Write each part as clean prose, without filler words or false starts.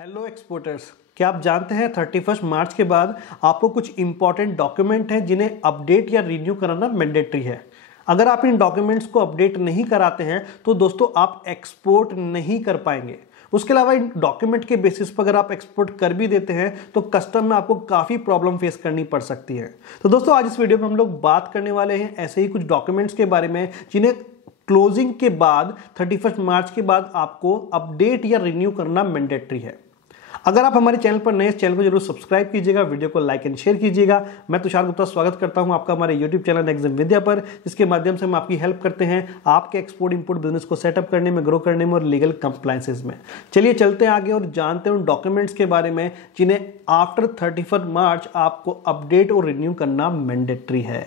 Hello exporters, क्या आप जानते हैं 31 मार्च के बाद आपको कुछ इंपॉर्टेंट डॉक्यूमेंट हैं जिन्हें अपडेट या रिन्यू कराना मैंडेटरी है। अगर आप इन डॉक्यूमेंट्स को अपडेट नहीं कराते हैं तो दोस्तों आप एक्सपोर्ट नहीं कर पाएंगे। उसके अलावा इन डॉक्यूमेंट के बेसिस पर अगर आप एक्सपोर्ट कर भी देते हैं तो कस्टम में आपको काफ़ी प्रॉब्लम फेस करनी पड़ सकती है। तो दोस्तों आज इस वीडियो में हम लोग बात करने वाले हैं ऐसे ही कुछ डॉक्यूमेंट्स के बारे में जिन्हें क्लोजिंग के बाद 31 मार्च के बाद आपको अपडेट या रिन्यू करना मैंडेटरी है। अगर आप हमारे चैनल पर नए, इस चैनल को जरूर सब्सक्राइब कीजिएगा, वीडियो को लाइक एंड शेयर कीजिएगा। मैं तुषार गुप्ता स्वागत करता हूं आपका हमारे यूट्यूब चैनल एग्जाम विद्या पर, जिसके माध्यम से हम आपकी हेल्प करते हैं आपके एक्सपोर्ट इंपोर्ट बिजनेस को सेटअप करने में, ग्रो करने में और लीगल कंप्लायंसेस में। चलिए चलते हैं आगे और जानते हैं उन डॉक्यूमेंट्स के बारे में जिन्हें आफ्टर 31 मार्च आपको अपडेट और रिन्यू करना मैंडेटरी है।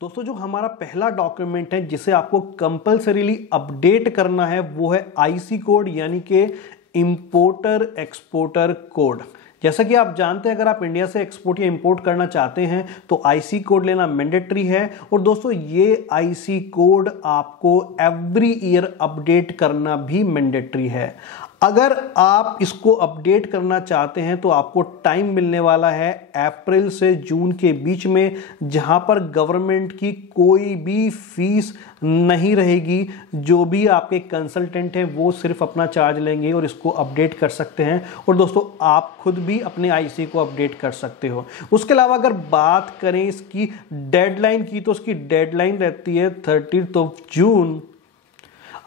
दोस्तों जो हमारा पहला डॉक्यूमेंट है जिसे आपको कंपलसरीली अपडेट करना है वो है आईसी कोड, यानी कि इंपोर्टर एक्सपोर्टर कोड। जैसा कि आप जानते हैं अगर आप इंडिया से एक्सपोर्ट या इंपोर्ट करना चाहते हैं तो आईसी कोड लेना मैंडेटरी है। और दोस्तों ये आईसी कोड आपको एवरी ईयर अपडेट करना भी मैंडेटरी है। अगर आप इसको अपडेट करना चाहते हैं तो आपको टाइम मिलने वाला है अप्रैल से जून के बीच में, जहां पर गवर्नमेंट की कोई भी फीस नहीं रहेगी। जो भी आपके कंसल्टेंट हैं वो सिर्फ अपना चार्ज लेंगे और इसको अपडेट कर सकते हैं। और दोस्तों आप खुद भी अपने आईसी को अपडेट कर सकते हो। उसके अलावा अगर बात करें इसकी डेडलाइन की तो उसकी डेडलाइन रहती है 30 जून।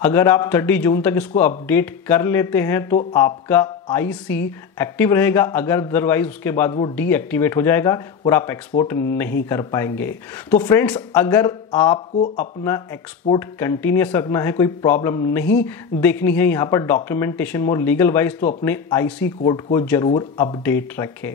अगर आप 30 जून तक इसको अपडेट कर लेते हैं तो आपका आईसी एक्टिव रहेगा, अगर अदरवाइज उसके बाद वो डीएक्टिवेट हो जाएगा और आप एक्सपोर्ट नहीं कर पाएंगे। तो फ्रेंड्स अगर आपको अपना एक्सपोर्ट कंटिन्यूस रखना है, कोई प्रॉब्लम नहीं देखनी है यहाँ पर डॉक्यूमेंटेशन में लीगल वाइज, तो अपने आईसी कोड को जरूर अपडेट रखें।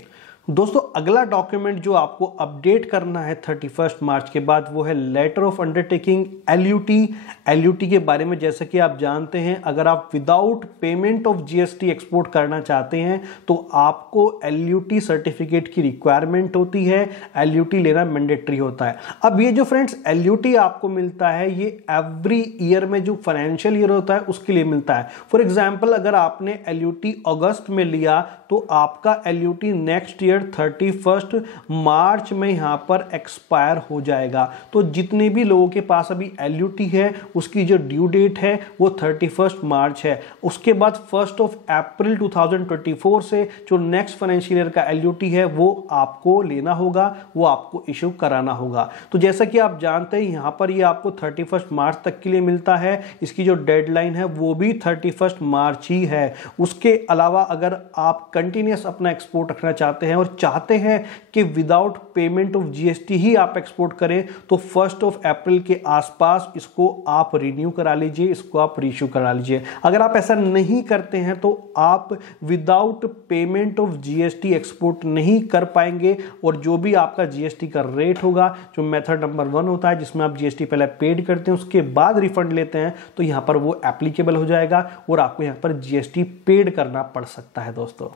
दोस्तों अगला डॉक्यूमेंट जो आपको अपडेट करना है 31 मार्च के बाद वो है letter of undertaking LUT. LUT के बारे में जैसे कि आप जानते हैं अगर आप without payment of GST export करना चाहते हैं तो आपको एलयूटी सर्टिफिकेट की रिक्वायरमेंट होती है, एलयूटी लेना मैंडेटरी होता है। अब ये जो फ्रेंड्स एलयूटी आपको मिलता है ये एवरी ईयर में जो फाइनेंशियल ईयर होता है उसके लिए मिलता है। फॉर एग्जाम्पल अगर आपने एलयूटी अगस्त में लिया तो आपका एलयूटी नेक्स्ट ईयर 31 मार्च में यहां पर एक्सपायर हो जाएगा। तो जितने भी लोगों के पास अभी एलयूटी है उसकी जो ड्यू डेट है वो 31 मार्च है। उसके बाद 1 अप्रैल 2024 से जो नेक्स्ट फाइनेंशियल ईयर का एलयूटी है वो आपको लेना होगा, वो आपको इशू कराना होगा। तो जैसा कि आप जानते हैं यहां पर ये आपको 31 मार्च तक के लिए मिलता है। इसकी जो डेडलाइन है वो भी 31 मार्च ही है। उसके अलावा अगर आप कंटिन्यूस अपना एक्सपोर्ट रखना चाहते हैं और चाहते हैं कि विदाउट पेमेंट ऑफ जीएसटी ही आप एक्सपोर्ट करें तो 1 अप्रैल के आसपास इसको आप रिन्यू करा लीजिए, इसको आप रीइश्यू करा लीजिए। अगर आप ऐसा नहीं करते हैं तो आप without payment of GST export नहीं कर पाएंगे और जो भी आपका जीएसटी का रेट होगा, जो मेथड नंबर 1 होता है जिसमें आप जीएसटी पहले पेड करते हैं उसके बाद रिफंड लेते हैं, तो यहां पर वो एप्लीकेबल हो जाएगा और आपको यहां पर जीएसटी पेड करना पड़ सकता है। दोस्तों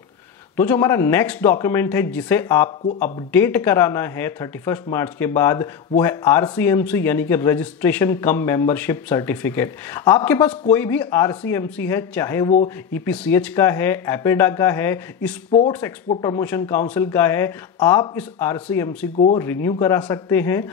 तो जो हमारा नेक्स्ट डॉक्यूमेंट है जिसे आपको अपडेट कराना है 31 मार्च के बाद वो है आरसीएमसी, यानी कि रजिस्ट्रेशन कम मेंबरशिप सर्टिफिकेट। आपके पास कोई भी आरसीएमसी है, चाहे वो ईपीसीएच का है, एपेडा का है, स्पोर्ट्स एक्सपोर्ट प्रमोशन काउंसिल का है, आप इस आरसीएमसी को रिन्यू करा सकते हैं,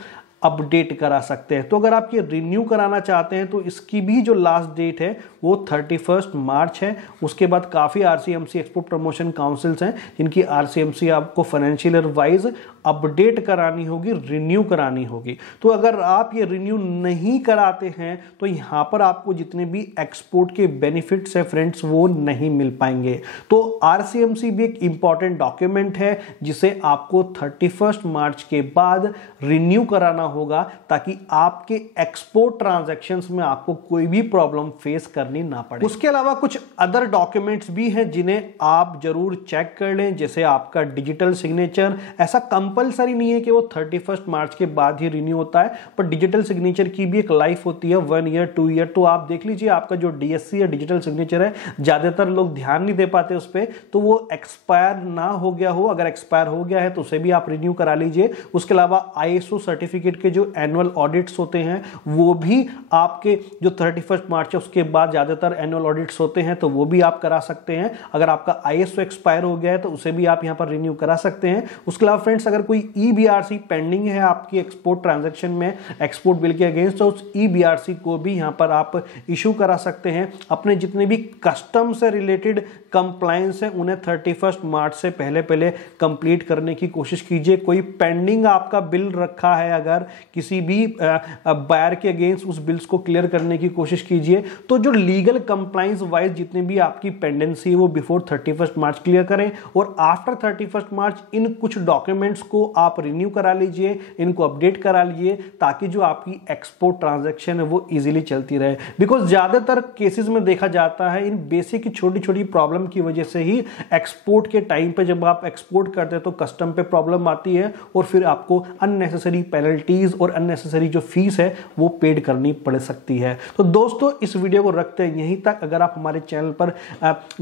अपडेट करा सकते हैं। तो अगर आप ये रिन्यू कराना चाहते हैं तो इसकी भी जो लास्ट डेट है वो 31 मार्च है। उसके बाद काफ़ी आरसीएमसी एक्सपोर्ट प्रमोशन काउंसिल्स हैं जिनकी आरसीएमसी आपको फाइनेंशियल ईयर वाइज अपडेट करानी होगी, रिन्यू करानी होगी। तो अगर आप ये रिन्यू नहीं कराते हैं तो यहाँ पर आपको जितने भी एक्सपोर्ट के बेनिफिट्स हैं फ्रेंड्स वो नहीं मिल पाएंगे। तो आरसीएमसी भी एक इंपॉर्टेंट डॉक्यूमेंट है जिसे आपको 31 मार्च के बाद रिन्यू कराना होगा ताकि आपके एक्सपोर्ट ट्रांजैक्शंस में आपको कोई भी प्रॉब्लम फेस करनी ना पड़े। उसके अलावा कुछ अदर डॉक्यूमेंट्स भी हैं जिन्हें आप जरूर चेक कर लें, जैसे आपका डिजिटल सिग्नेचर। ऐसा कंपलसरी नहीं है कि वो 31 मार्च के बाद ही रिन्यू होता है, पर डिजिटल सिग्नेचर की भी एक लाइफ होती है 1 ईयर 2 ईयर। तो आप देख लीजिए आपका जो डीएससी या डिजिटल सिग्नेचर है, ज्यादातर लोग ध्यान नहीं दे पाते उस पर, तो वो एक्सपायर ना हो गया हो। अगर एक्सपायर हो गया है तो उसे भी आप रिन्यू करा लीजिए। उसके अलावा आईएसओ सर्टिफिकेट के जो एनुअल ऑडिट्स होते हैं वो भी आपके जो 31 मार्च है उसके बाद ज्यादातर एनुअल ऑडिट्स होते हैं, तो वो भी आप करा सकते हैं। अगर आपका आईएसओ एक्सपायर हो गया है तो उसे भी आप यहां पर रिन्यू करा सकते हैं। उसके अलावा फ्रेंड्स, अगर कोई ईबीआरसी पेंडिंग है आपकी एक्सपोर्ट ट्रांजैक्शन में एक्सपोर्ट बिल के अगेंस्ट, तो उस ईबीआरसी को भी यहां पर आप इशू करा सकते हैं। अपने जितने भी कस्टम से रिलेटेड कंप्लायंस है उन्हें 31 मार्च से पहले पहले कंप्लीट करने की कोशिश कीजिए। कोई पेंडिंग आपका बिल रखा है अगर किसी भी बायर के अगेंस्ट, उस बिल्स को क्लियर करने की कोशिश कीजिए। तो जो लीगल कंप्लायंस वाइज जितनी भी आपकी पेंडेंसी है वो बिफोर 31 मार्च क्लियर करें, और आफ्टर 31 मार्च इन कुछ डॉक्यूमेंट्स को आप रिन्यू करा लीजिए, इनको अपडेट करा लीजिए, ताकि जो आपकी एक्सपोर्ट ट्रांजैक्शन है वो इजीली चलती रहे। बिकॉज ज्यादातर केसेस में देखा जाता है इन बेसिक छोटी छोटी प्रॉब्लम की वजह से ही एक्सपोर्ट के टाइम पे जब आप एक्सपोर्ट करते हैं तो कस्टम पे प्रॉब्लम आती है, और फिर आपको अननेसेसरी पेनल्टीज और अननेसेसरी जो फीस है वो पेड करनी पड़ सकती है। तो दोस्तों, इस वीडियो को रखते हैं यहीं तक। अगर आप हमारे चैनल पर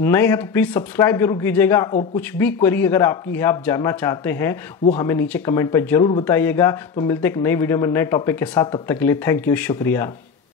नए हैं तो प्लीज सब्सक्राइब जरूर कीजिएगा, और कुछ भी क्वेरी अगर आपकी है, आप जानना चाहते हैं, वो हमें नीचे कमेंट पर जरूर बताइएगा। तो मिलते एक नई वीडियो में नए टॉपिक के साथ, तब तक के लिए थैंक यू, शुक्रिया।